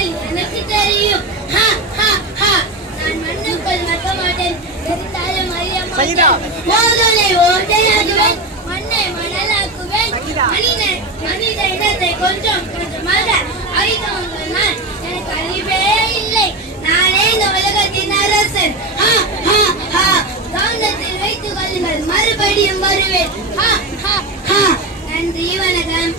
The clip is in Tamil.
வழி எனக்கு தெரியும். நான் மண்ணுக்குள் மக்க மாட்டேன், எரித்தாலும் அறிய மாட்டேன். மோதலை ஓட்டையாக்குவேன், மண்ணை மணலாக்குவேன். மனித இனத்தை கொஞ்சம் கொஞ்சமாக அழித்தவங்கள் நான். எனக்கு அறிவே இல்லை, நானே இந்த உலகத்தின் அரசன். கவனத்தில் வைத்துக் கொள்ளுங்கள், மறுபடியும் வருவேன். நன்றி, வணக்கம்.